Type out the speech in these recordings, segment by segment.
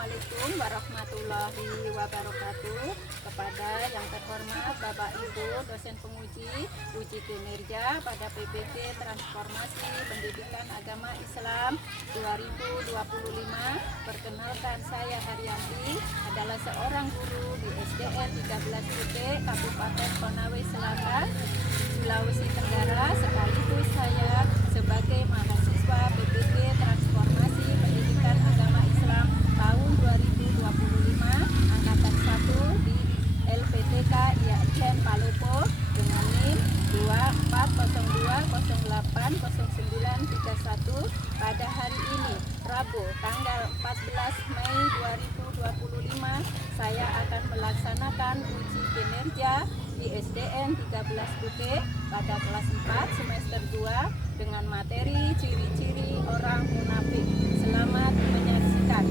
Assalamualaikum warahmatullahi wabarakatuh. Kepada yang terhormat Bapak Ibu dosen penguji uji kinerja pada PPG Transformasi Pendidikan Agama Islam 2025. Perkenalkan, saya Haryanti, adalah seorang guru di SDN 13 Titik Kabupaten Konawe Selatan, Sulawesi Tenggara. Sekaligus saya sebagai mahasiswa PPG Transformasi Pendidikan Agama Islam tahun 2025 angkatan 1 di LPTK IAIN Palopo dengan NIM 2402080931 pada hari ini Rabu tanggal 14 Mei 2025. Saya akan melaksanakan uji kinerja di SDN 13 Titik pada kelas 4 semester 2 dengan materi ciri-ciri orang munafik. Selamat menyaksikan.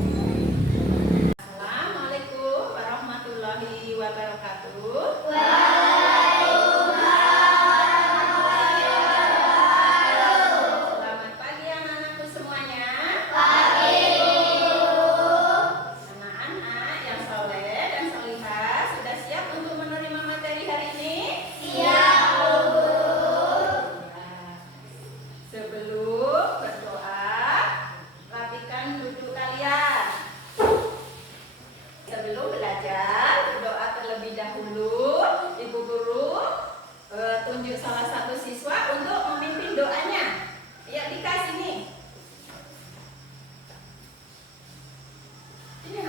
Assalamualaikum warahmatullahi wabarakatuh. Selamat pagi anak-anakku semuanya. Anak-anak yang soleh dan solihah, sudah siap untuk menerima materi hari ini? Sebelum berdoa, rapikan duduk kalian. Sebelum belajar, berdoa terlebih dahulu. Ibu guru tunjuk salah satu siswa untuk memimpin doanya. Ya, Dika sini. Ini.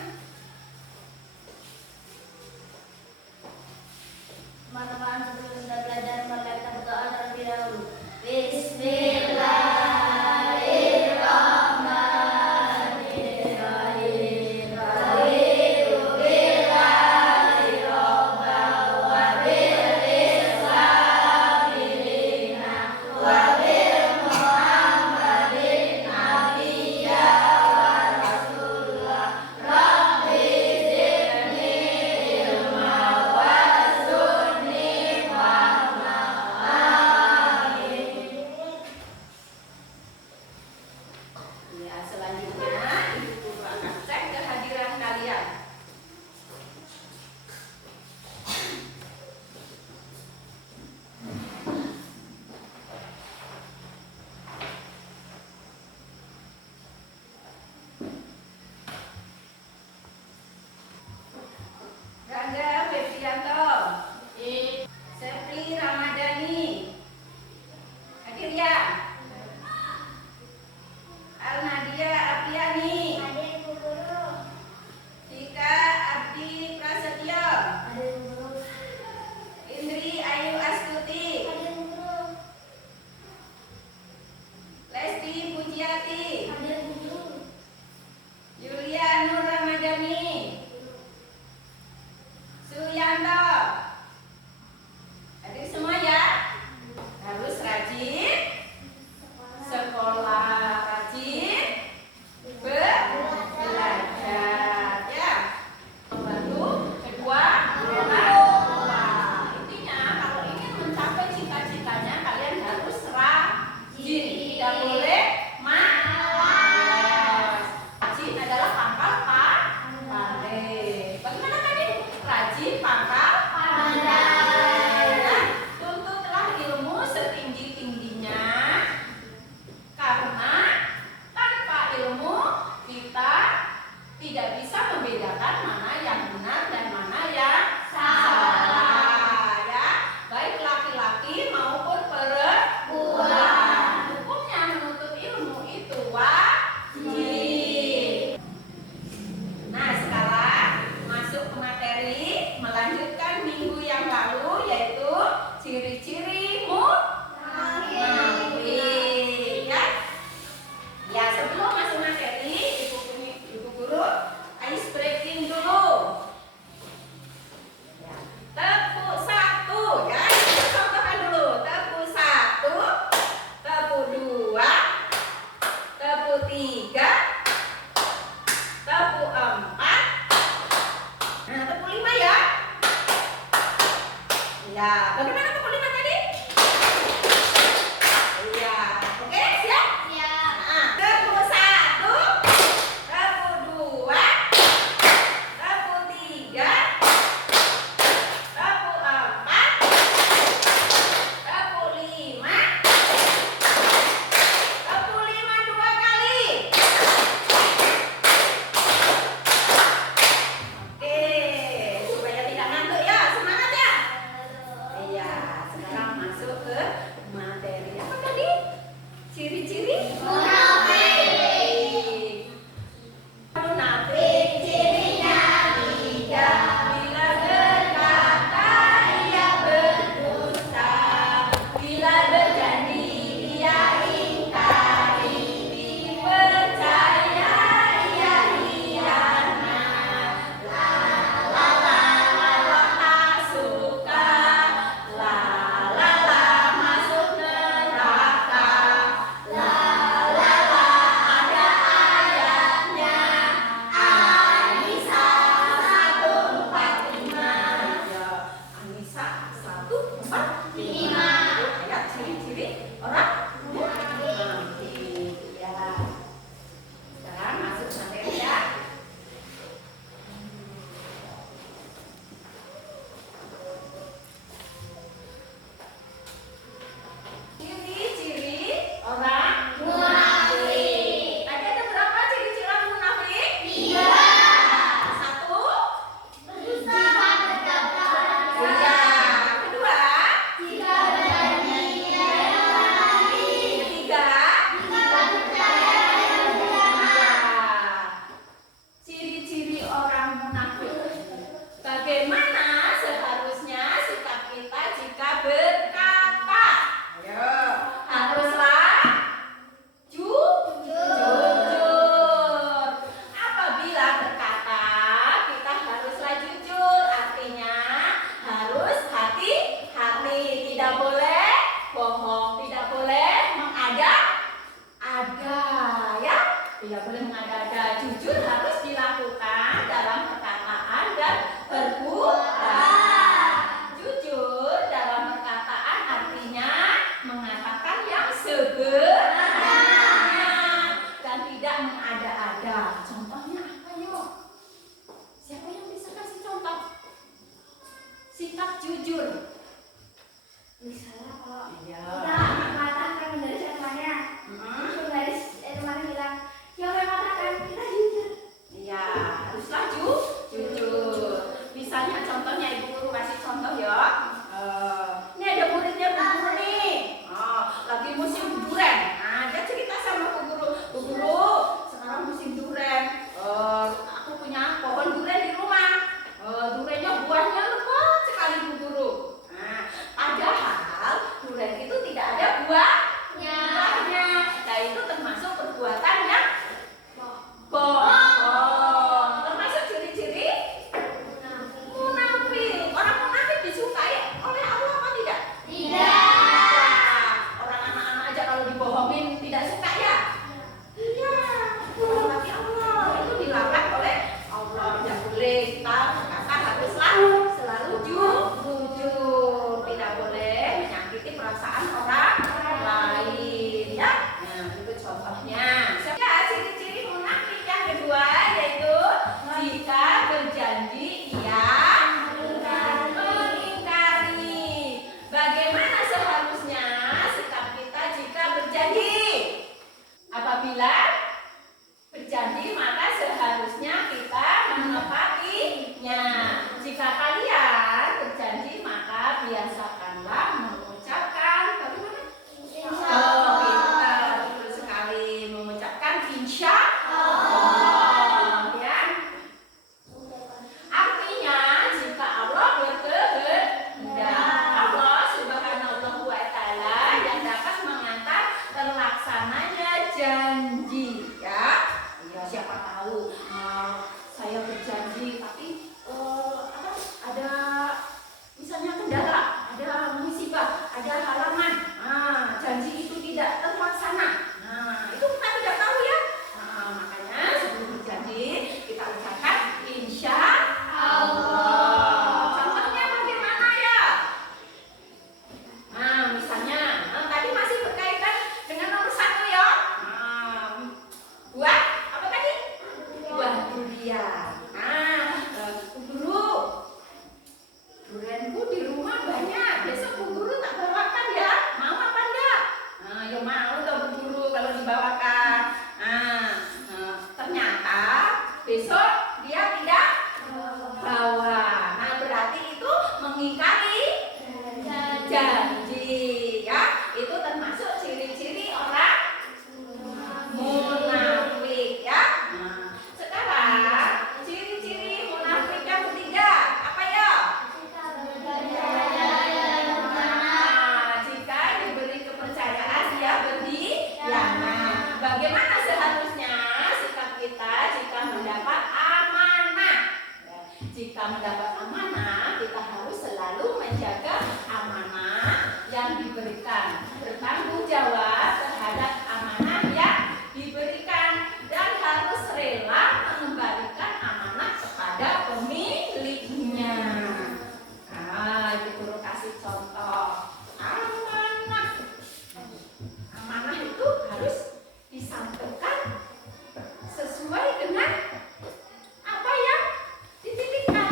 Teman-teman, sebelum kita belajar, maka kita berdoa terlebih dahulu. Bismillahirrahmanirrahim. Raditu billahi robban wa bil islami dinan wa bil muhammadin nabiyya wa rasulullah. Rabbi zidni ilma warzuqni fahma. Amin. Ya, selanjutnya Ibu guru akan cek kehadiran kalian. Rangga Febrianto, Sepri Ramadhani, hadir ya. Alnadia Apriani, Dika Abdi Prasetyo, Indri Ayu Astuti, Lesti Pujiati, Yulia Nur Ramadhani, Suyanto. Hadir semua ya. Harus rajin sekolah, rajin belajar ya. Lalu kedua, doa. Intinya kalau ingin mencapai cita-citanya, kalian harus rajin, tidak boleh malas. Rajin adalah pangkal pandai. Bagaimana tadi? Rajin pangkal pandai. Tuntutlah ilmu setinggi-tingginya, karena tanpa ilmu kita tidak bisa membedakan mana yang benar dan mana yang salah ya, baik laki-laki maupun perempuan. Hukumnya menuntut ilmu itu wajib. Nah, sekarang masuk ke materi, melanjutkan minggu yang lalu, yaitu ciri-ciri munafik ya. Ya, sebelum masuk materi, Ibu guru ice breaking dulu. Ya. Tepuk 1 ya. Kita contohkan dulu. Tepuk 1, tepuk 2, tepuk 3, tepuk 4. Nah, tepuk 5 ya. Ya, bagaimana tepuk 5 tadi? Ya, oke, siap? Siap. Nah, tepuk 1, tepuk 2, Satu. Jika terdapat Iya. Kedua. jika berjanji yang menepati, Ketiga. jika percaya yang benar. Ciri-ciri orang munafik. Bagaimana seharusnya sikap kita jika berkata? Ayo. Haruslah jujur. Apabila berkata, kita haruslah jujur. Artinya harus hati-hati. Tidak boleh bohong. Tidak boleh mengada-ada. Ya, tidak boleh mengada-ada. Jujur harus dilakukan dalam perkataan dan perbuatan. Jujur dalam perkataan artinya mengatakan yang sebenarnya dan tidak mengada-ada. Contohnya apa yuk? Siapa yang bisa kasih contoh? Sikap jujur. Misalnya kalau Iya. kita mengatakan dari temannya, dari temannya bilang, siapa yang mengatakan kita jujur. Iya, haruslah jujur. Misalnya contohnya ibu guru kasih contoh ya. Ini ada muridnya bu guru nih. Lagi musim durian. Nah, dia cerita sama bu guru. Bu guru, sekarang musim durian. Aku punya pohon durian di rumah. Duriannya buahnya lebat sekali bu guru. Nah, padahal durian itu tidak ada buahnya. Nah, itu termasuk perbuatan yang bohong. Termasuk ciri-ciri munafik. Orang munafik disukai oleh Allah apa tidak? Orang anak-anak aja kalau dibohongin tidak suka ya? Iya. Apalagi Allah itu dilarang oleh Allah. Tidak boleh kita berkata haruslah selalu jujur. Tidak boleh menyakiti perasaan orang lain ya. Nah, itu contohnya. Ya, ciri-ciri munafik yang kedua yaitu jika berjanji ia mengingkari. Bagaimana seharusnya sikap kita jika berjanji? Apabila berjanji maka seharusnya kita menepatinya. Jika kalian berjanji maka biasakanlah mengucapkan bagaimana? Pintar, betul sekali mengucapkan insya Allah ya. Artinya jika Allah berkehendak, Allah Subhanahu wa taala yang dapat mengantar terlaksananya janji ya. Iya, siapa tahu saya berjanji tapi ada misalnya kendala, ada musibah, ada halangan. Janji itu tidak terlaksana. Itu kita tidak tahu ya. Makanya sebelum berjanji kita ucapkan insya Allah. Contohnya bagaimana ya? Misalnya tadi masih berkaitan dengan nomor 1 ya. Buah apa tadi? Buah durian. Guru, durianku di rumah banyak. Besok bu guru tak bawakan ya. Mau apa enggak? Ya mau dong bu guru kalau dibawakan. Ternyata besok dia tidak bawa. Nah, berarti itu mengingkari janji ya. Itu termasuk ciri-ciri orang munafik ya. Sekarang ciri-ciri munafik yang ketiga apa ya? Jika diberi kepercayaan dia berkhianat. Bagaimana seharusnya sikap kita jika mendapat amanah? Jika mendapat amanah, kita harus selalu menjaga amanah yang diberikan, bertanggung jawab terhadap amanah yang diberikan dan harus rela mengembalikan amanah kepada pemiliknya. Ibu guru kasih contoh amanah. Amanah itu harus disampaikan sesuai dengan apa yang dititipkan.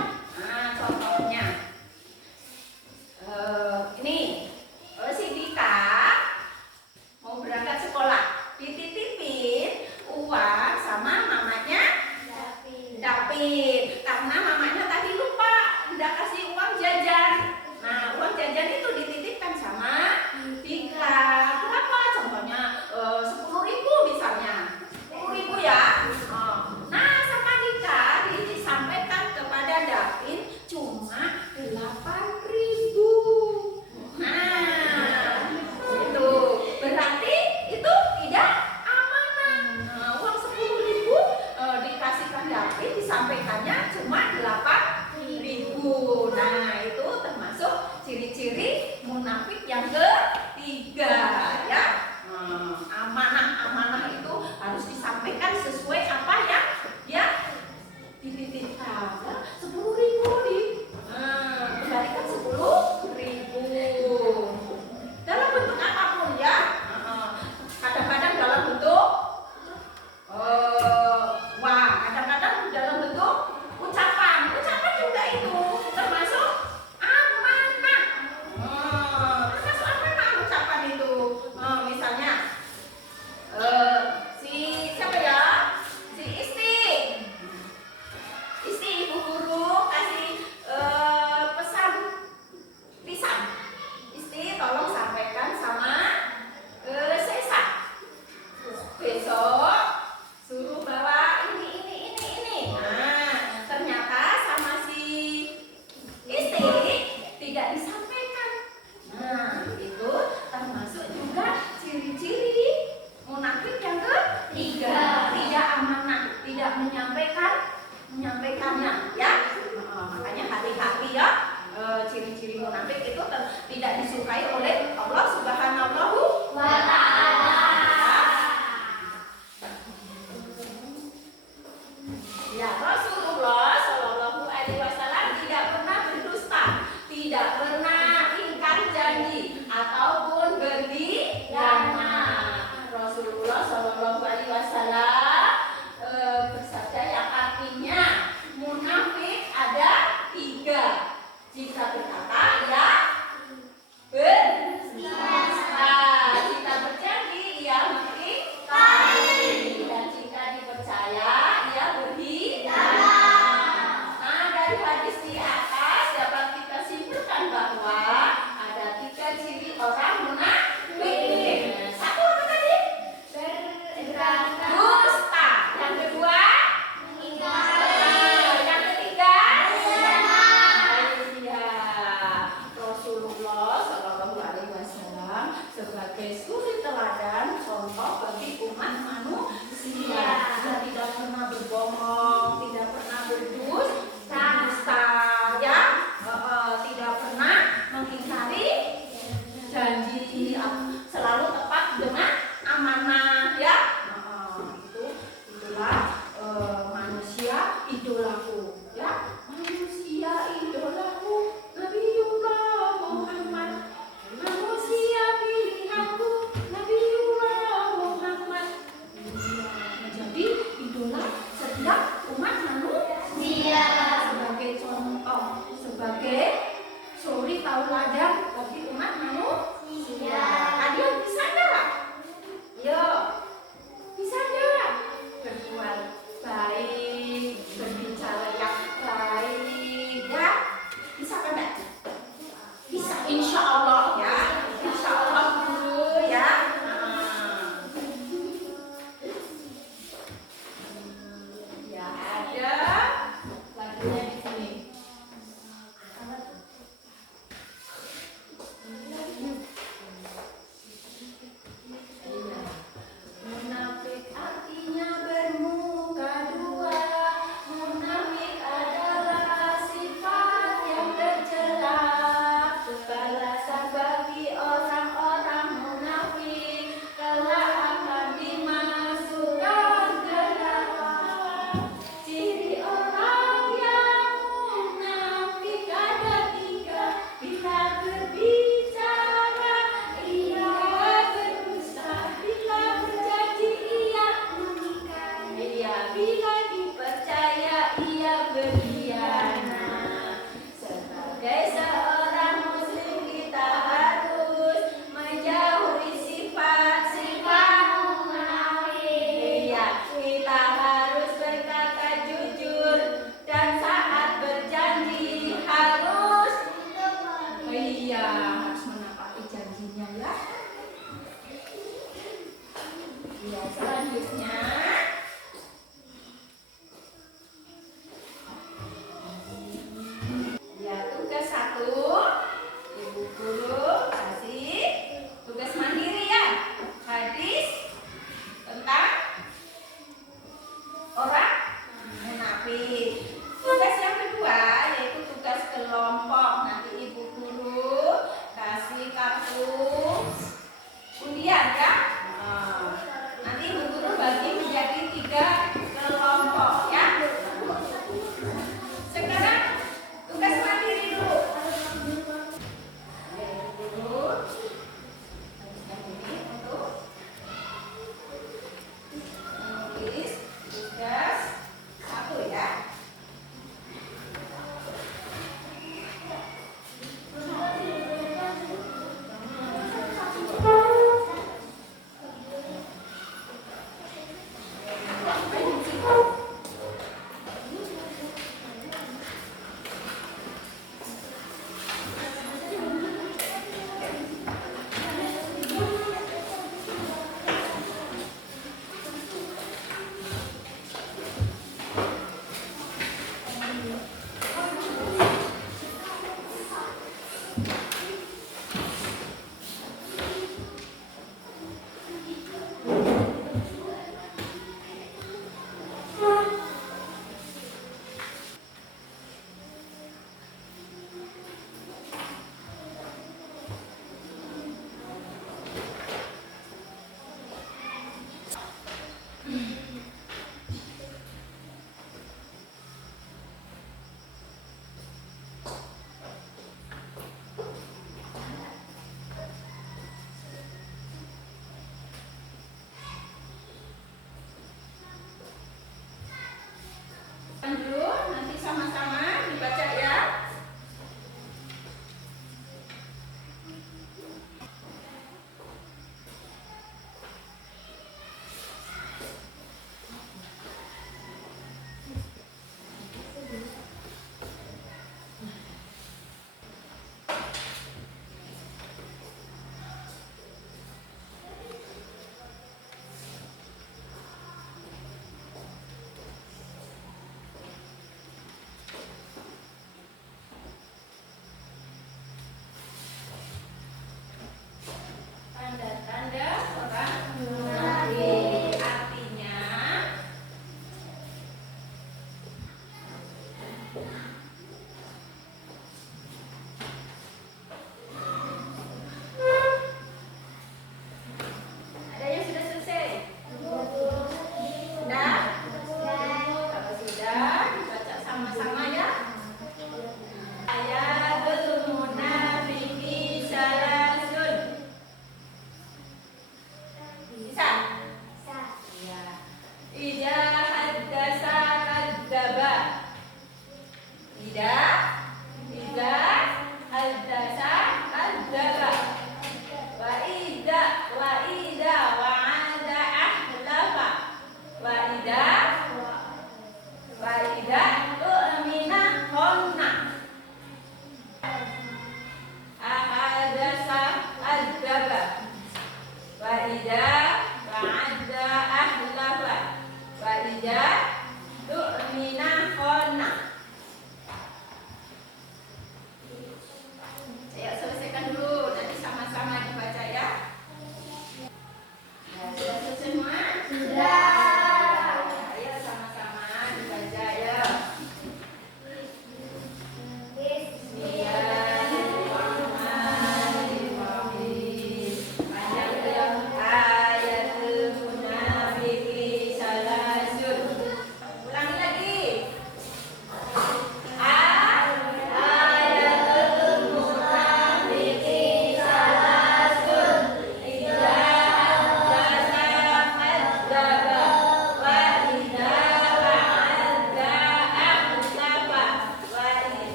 disampaikannya cuma 8.000. Nah, itu termasuk ciri-ciri munafik yang ketiga ya. Amanah itu harus disampaikan sesuai apa yang dia dititipkan. 10.000 kembalikan 10.000 dalam bentuk apapun ya. Kadang-kadang dalam bentuk wah, kadang-kadang dalam bentuk ucapan juga itu termasuk amanah. Termasuk amanah ucapan itu. Misalnya siapa ya? Si Isti ibu guru kasih pesan lisan. Isti tolong sampaikan sama Sesa. Besok suruh bawa ini. Nah, ternyata sama si Isti tidak disampaikan. Nah, itu termasuk juga ciri-ciri munafik yang ketiga, tidak amanah, tidak menyampaikannya ya. Makanya hati-hati ya, ciri-ciri munafik itu tidak disukai oleh Allah Subhanahu wa Ta'ala. Ya, Rasulullah Shallallahu Alaihi Wasallam tidak pernah berdusta, tidak pernah ingkar janji ataupun berkhianat. Rasulullah Shallallahu Alaihi Wasallam bersabda yang artinya munafik ada 3. Jika berkata ya berdusta, jika berjanji ia mengingkari, dan jika dipercaya ia berkhianat. Nah, dari hadis di atas dapat kita simpulkan bahwa ada 3 ciri orang munafik. Satu apa tadi? Dusta. Yang kedua? Yang ketiga? Iya. Rasulullah Shallallahu Alaihi Wasallam sebagai suri teladan contoh bagi umat manusia. Dia tidak pernah berbohong, tidak pernah berdusta, ya, tidak pernah mengingkari janji, selalu tepat dengan amanah, ya. Itulah manusia idolaku, ya. Manusia idolaku, Nabiullah Muhammad. Manusia pilihanku, Nabiullah Muhammad. Menjadi idola setiap umat manusia, sebagai contoh, sebagai suri tauladan bagi umat manusia. Kalian bisa enggak? Yo, bisa enggak? Berbuat baik, berbicara Ada yang sudah selesai? Sudah? Kalau sudah, baca sama-sama ya. Ayatul munafiqi salasun. Bisa? Ya. Idza haddasa kadzdzaba. Idza haddasa kadzdzaba. Wa idza wa'ada ahlafa. Wa idza tu'mina khonna. Ahadasa adzaba. Wa idza wa'ada ahlafa. Wa idza tu'mina khonna.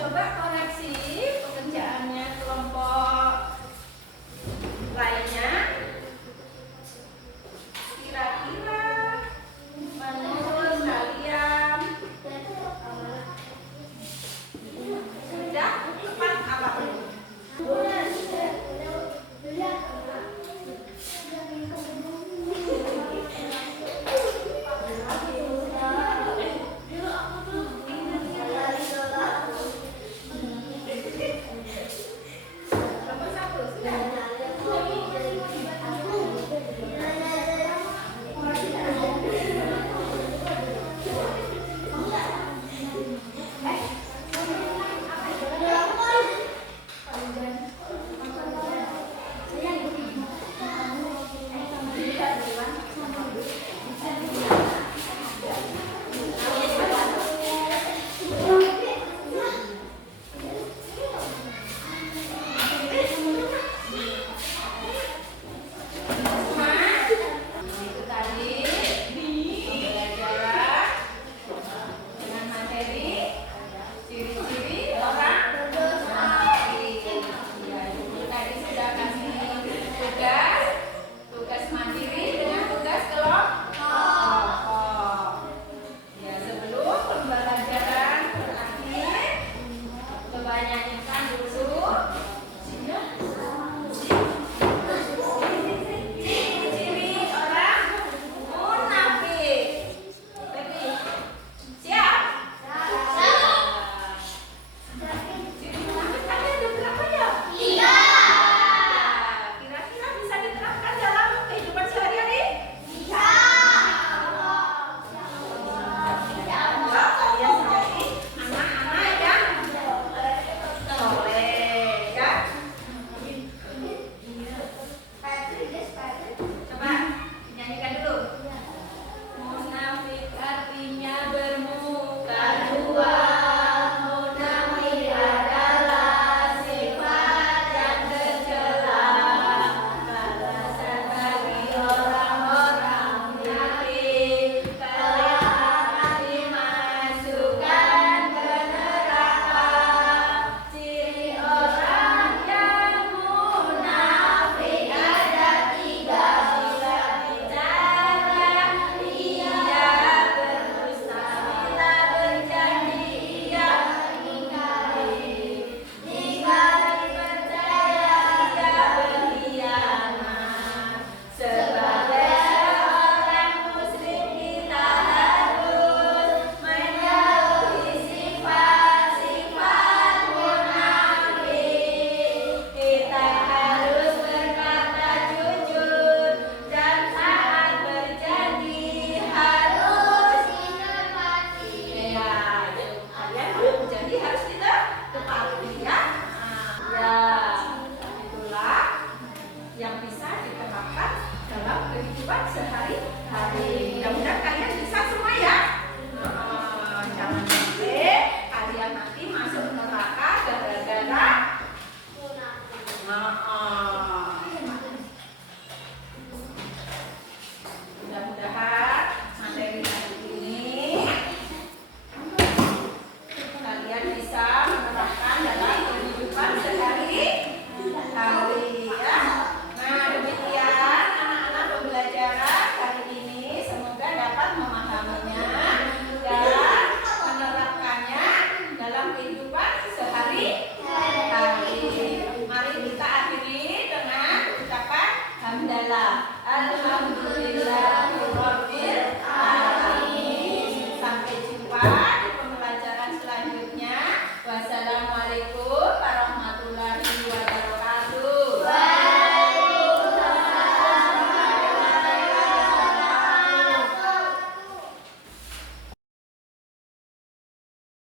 Coba orang